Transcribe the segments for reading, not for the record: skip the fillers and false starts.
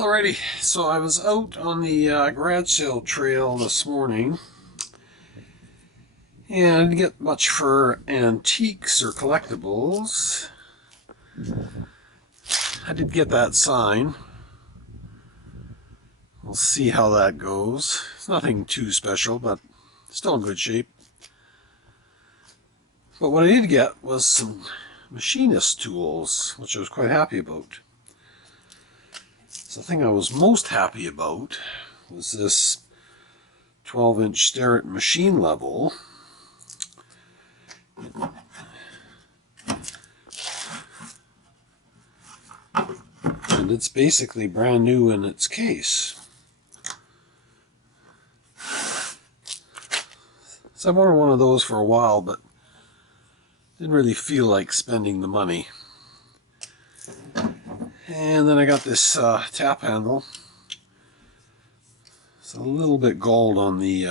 Alrighty, so I was out on the garage sale trail this morning, and I didn't get much for antiques or collectibles. I did get that sign. We'll see how that goes. It's nothing too special, but still in good shape. But what I did get was some Machinist tools, which I was quite happy about. So the thing I was most happy about was this 12-inch Starrett machine level. And it's basically brand new in its case. So I wanted one of those for a while, but didn't really feel like spending the money. And then I got this tap handle. It's a little bit gold on the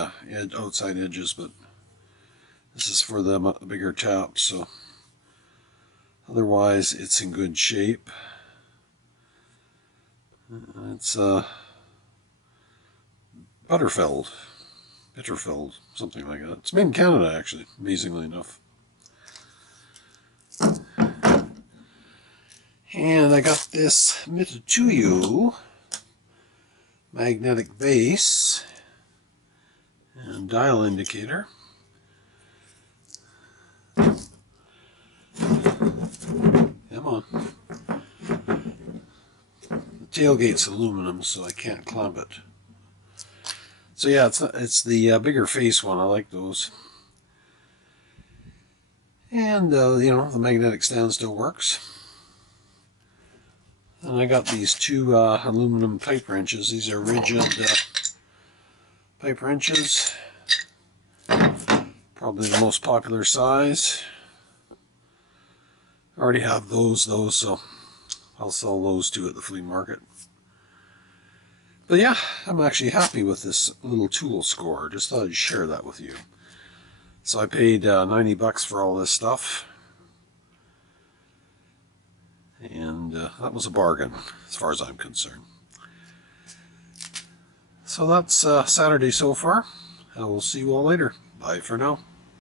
outside edges, but this is for the bigger taps, so otherwise it's in good shape. It's Bitterfeld, something like that. It's made in Canada, actually, amazingly enough. And I got this Mitutoyo magnetic base and dial indicator. Come on. The tailgate's aluminum, so I can't clamp it. So yeah, it's the bigger face one. I like those. And you know, the magnetic stand still works. And I got these two aluminum pipe wrenches. These are rigid pipe wrenches. Probably the most popular size. I already have those though, so I'll sell those too at the flea market. But yeah, I'm actually happy with this little tool score. Just thought I'd share that with you. So I paid 90 bucks for all this stuff. And that was a bargain as far as I'm concerned. So that's Saturday so far. I will see you all later. Bye for now.